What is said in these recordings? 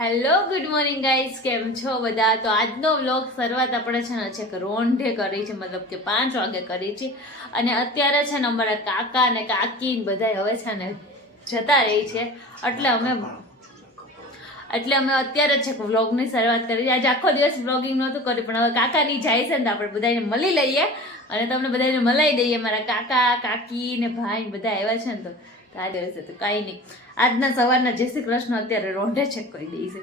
Hello good morning guys, કેમ છો બધા? તો આજનો વ્લોગ શરૂઆત આપણે છે ને છેક રોંઢે કરી છે, મતલબ કે 5 વાગે કરી છે. અને અત્યારે છે ને અમારા કાકા અને કાકી બધા હવે છે ને જતા રહી છે, એટલે અમે અત્યારે છે વ્લોગની શરૂઆત કરી છે. આજે આખો દિવસ વ્લોગિંગ નહોતું કર્યું, પણ હવે કાકાની જાય છે ને તો આપણે બધાને મળી લઈએ અને તમને બધાને મલાઈ દઈએ. મારા કાકા કાકી ને ભાઈ બધા આવ્યા છે ને તો આ દિવસે તો કાંઈ નહીં. આજના સવારના જય શ્રી કૃષ્ણ અત્યારે રોંઢે છે કહી દઈ છે.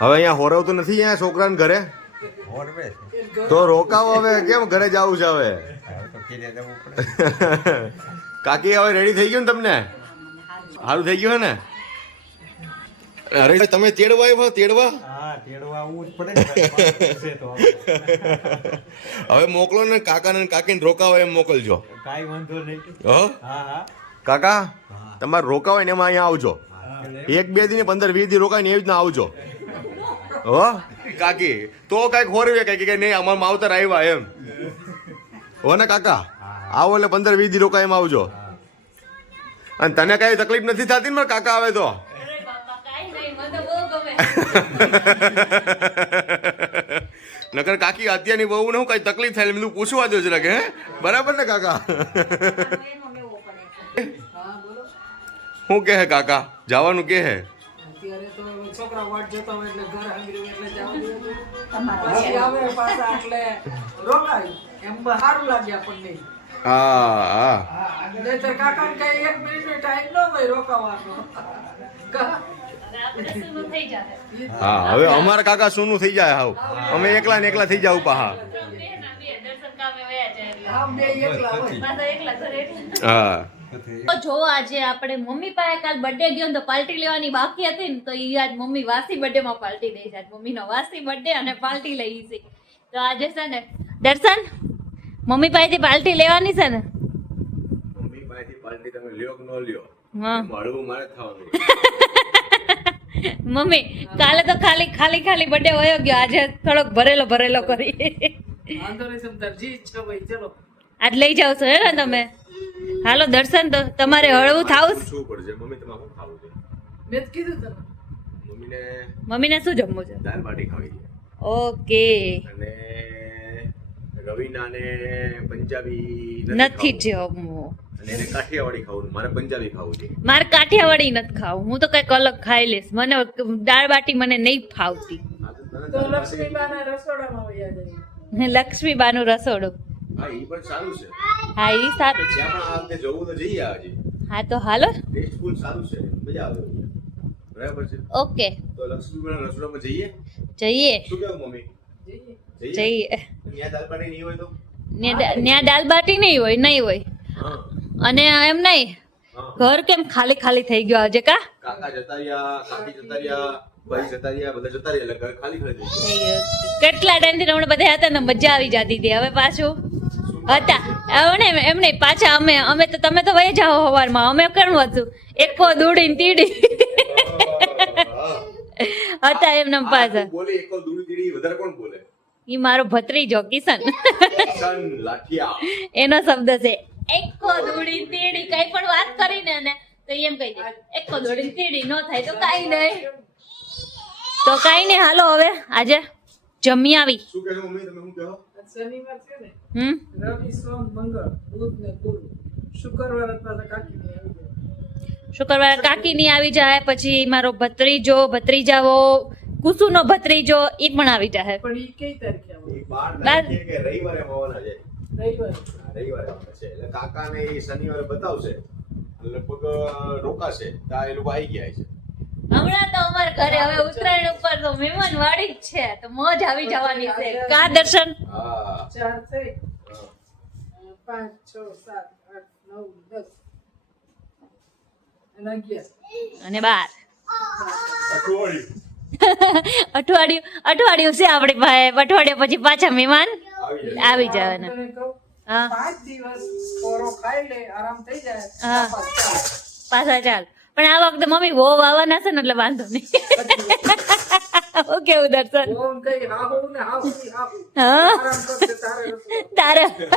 હવે અહીંયા હોરવતું નથી અહીંયા છોકરાને ઘરે તો રોકાવો. હવે કેમ ઘરે જવું છે હવે? કાકી હવે રેડી થઈ ગયું ને? તમને સારું થઈ ગયું ને? અરે તમે તેડવા આવ્યા? તેડવા હવે મોકલો ને કાકાને કાકીને રોકાવો એમ મોકલજો. કાઈ વાંધો નહીં. કાકા તમારે રોકાવાય ને એમાં અહીંયા આવજો. 1-2 દિન 15-20 દિન રોકાય ને એવી રીતના આવજો. હો કાકી તો કઈક હોરવે કઈ નહીં અમારા માવતર આવ્યા એમ હો ને કાકા? આવો એટલે 15-20 દિન રોકાય એમ આવજો. અને તને કઈ તકલીફ નથી થતી ને કાકા આવે તો? નકર કાકી અત્યારની બહુ ને હું કઈ તકલીફ થાય બધું પૂછવા દો જરા કે હે બરાબર ને કાકા? શું કહે કાકા? જવાનું કે હે? અત્યારે તો છોકરા વાટ જોતા હોય એટલે ઘર હંગરી એટલે જવાનું આવે પાછા એટલે રોકાય એમ સારું લાગે આપણને. હા નહીતર કાકાને કઈ 1 મિનિટનો ટાઈમ ન હોય રોકાવાનો. હા હવે અમારા કાકા સોનું થઈ જાય. હાવ અમે એકલા ને એકલા થઈ જાવ પાહા. હા તો જો આજે આપણે મમ્મી પાસે કાલ બર્થડે ગયો તો પાર્ટી લેવાની બાકી હતી ને, તો ઈ આજ મમ્મી વાસી બર્થડે માં પાર્ટી દઈ છે. મમ્મીનો વાસી બર્થડે અને પાર્ટી લઈ છે. તો આજે છે ને દર્શન મમ્મી પાસેથી પાર્ટી લેવાની છે ને. મમ્મી પાસેથી પાર્ટી તમે લ્યો કે ન લ્યો, હા મળવું મારે થવાનું. મમ્મી કાલે તો ખાલી બર્થડે હોયો ગયો, આજે થોડોક ભરેલો કરી. વાંધો નહીં સમતાર જી ઈચ્છા હોય ચલો આજ લઈ જાવ છો હે ને તમે? હાલો દર્શન, તો તમારે હળવું થાવ શું પડશે? મમ્મી તમારે શું ખાવું છે? મેં જ કીધું તમે મમ્મીને શું જમવું છે? દાળ બાટી ખાવી છે. ઓકે અને રવિના ને પંજાબી નથી ખાવું. જમવું. અને એને કાઠિયાવાડી ખાવું. મારે પંજાબી ખાવું છે. મારે કાઠિયાવાડી નથી ખાવું, હું તો કઈક અલગ ખાઈ લઈશ. મને દાળ બાટી મને નહીં ફાવતી. તો લક્ષ્મીબાના રસોડામાં વયા જઈએ. લક્ષ્મીબાનું રસોડું, હા ઈ પણ સારું છે. હા ઈ સારું છે. ત્યાં પણ આ વખતે જવું તો જઈએ આજે. હા તો હાલો. ટેસ્ટફુલ સારું છે, મજા આવે. બરાબર છે. ઓકે તો લક્ષ્મીબાના રસોડામાં જઈએ. જઈએ શું કહેવું મમ્મી? જઈએ જઈએ. ત્યાં દાળ બાટી નહીં હોય તો? ત્યાં દાળ બાટી નહીં હોય. હા અને એમ નહીં, ઘર કેમ ખાલી થઈ ગયો આજે? કાકા જતા રહ્યા, કાકી જતા રહ્યા, ભાઈ જતા રહ્યા, બધા જતા રહ્યા એટલે ઘર ખાલી થઈ ગયું. થઈ ગયો. કેટલા ટાઈમથી હમણાં બધા હતા ને મજા આવી જતી હતી. હવે પાછું હતા એમ નહીં પાછા અમે તો તમે તો વહી જાઓ સવારમાં, અમે કેમ હતું એકો દૂડી તીડી હતા એમને પાછા. બોલે એકો દૂડી દીડી વધારે કોણ બોલે? ઈ મારો ભત્રીજો કિશન કિશન લાઠિયા એનો શબ્દ છે. એકો દૂડી તીડી કઈ પણ વાત કરીને ને તો એમ કહી દે એકો દૂડી તીડી ન થાય તો કાઈ નહીં. હાલો હવે આજે જમી આવી. શું કહે મમ્મી? તમે શું કહો? શનિવાર છે ને, રવિ સોમ મંગળ બુધ ને ગુરુ, શુક્રવાર પાછા કાકી ને આવી જાય. શુક્રવારે કાકી ની આવી જાય, પછી મારો ભત્રીજાવો કુસુનો ભત્રીજો ઈ પણ આવી જાય. પણ ઈ કઈ તારીખે આવે? એ 12 તારીખે કે રવિવારે આવવાના છે. રવિવાર રવિવારે આવવાના છે એટલે કાકાને એ શનિવારે બતાવશે, લગભગ રોકાશે. તા એ લોકો આવી ગયા છે. હમણાં તો અમારા ઘરે હવે ઉત્તરાયણ ઉપર તો મહેમાન વાળી જ છે, તો મોજ આવી જવાની છે. કા દર્શન? હા 4 થઈ 5 6 7 8 9 10 અને 11 અને 12 અઠવાડિયું અઠવાડિયું છે આપણી પાસે. અઠવાડિયા પછી પાછા મહેમાન આવી જવાના. તને કહું, હા 5 દિવસ પોરો ખાઈ લે, આરામ થઈ જાય, હા. પાછા ચાલ. પણ આ વખતે મમ્મી બહુ આવવાના છે ને એટલે વાંધો નહીં. હું કેવું દર્શન? ઓમ કઈ હાહુ ને હાહુ હા આરામ કરશે તારે રસોઈ.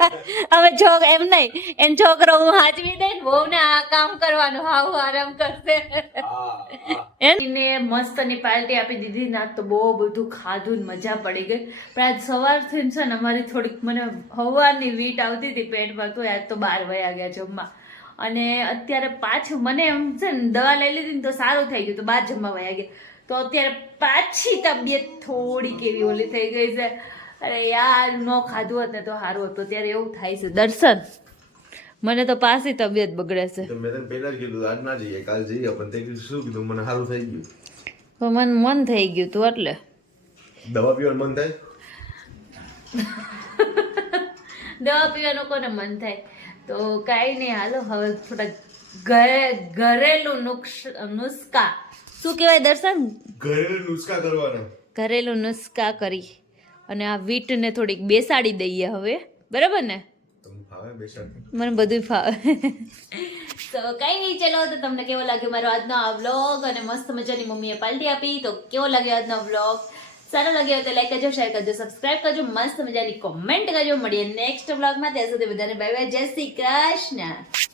તારે હવે એમ નહીં, એન છોકરો હું હાચવી દઈ ને બહુ ને આ કામ કરવાનું, હાવ આરામ કરશે. એને મસ્તની પાર્ટી આપી દીધી ના તો બહુ બધું ખાધું ને મજા પડી ગઈ. પણ આજ સવારથી છે ને અમારી થોડીક મને હવાની વીટ આવતી હતી પેટમાં, તો આજ તો 12 વાગ્યા ગયા જમવા. અને અત્યારે પાછું મને એમ છે ને દવા લઈ લીધી ને તો સારું થઈ ગયું, તો 12 જમવા વયા ગયા. તો અત્યારે પાછી તબિયત થોડીક એવી ઓલી થઈ ગઈ છે. અરે યાર ન ખાધું હોત ને તો સારું હતું. ત્યારે એવું થાય છે દર્શન, મને તો પાછી તબિયત બગડે છે. મેં તને પહેલા જ કીધું આજ ના જઈએ, કાલ જઈએ, પણ તે શું કીધું, મને સારું થઈ ગયું. તો મને મન થઈ ગયું તું એટલે દવા પીવાનું મન થાય. દવા પીવાનું કોને મન થાય? તો કાંઈ નહીં, હાલો હવે થોડા ઘરેલું નુસ્ખા, શું કહેવાય દર્શન? ઘરેલું નુસ્ખા કરવાના. ઘરેલું નુસ્ખા કરી અને આ વીટને થોડીક બેસાડી દઈએ હવે, બરાબર ને? તમને ફાવે બેસાડ? મને બધું ફાવે. તો કઈ નહીં, ચલો તો તમને કેવો લાગ્યો મારો આજનો આ વ્લોગ? અને મસ્ત મજાની મમ્મીએ પાર્ટી આપી, તો કેવો લાગ્યો આજનો વ્લોગ? સારો લાગ્યો તો લાઈક કરજો, શેર કરજો, સબસ્ક્રાઇબ કરજો, મસ્ત મજાની કોમેન્ટ કરજો. મળીએ નેક્સ્ટ વ્લોગમાં. ત્યાં સુધી બધાને બાય બાય, જય શ્રી કૃષ્ણ.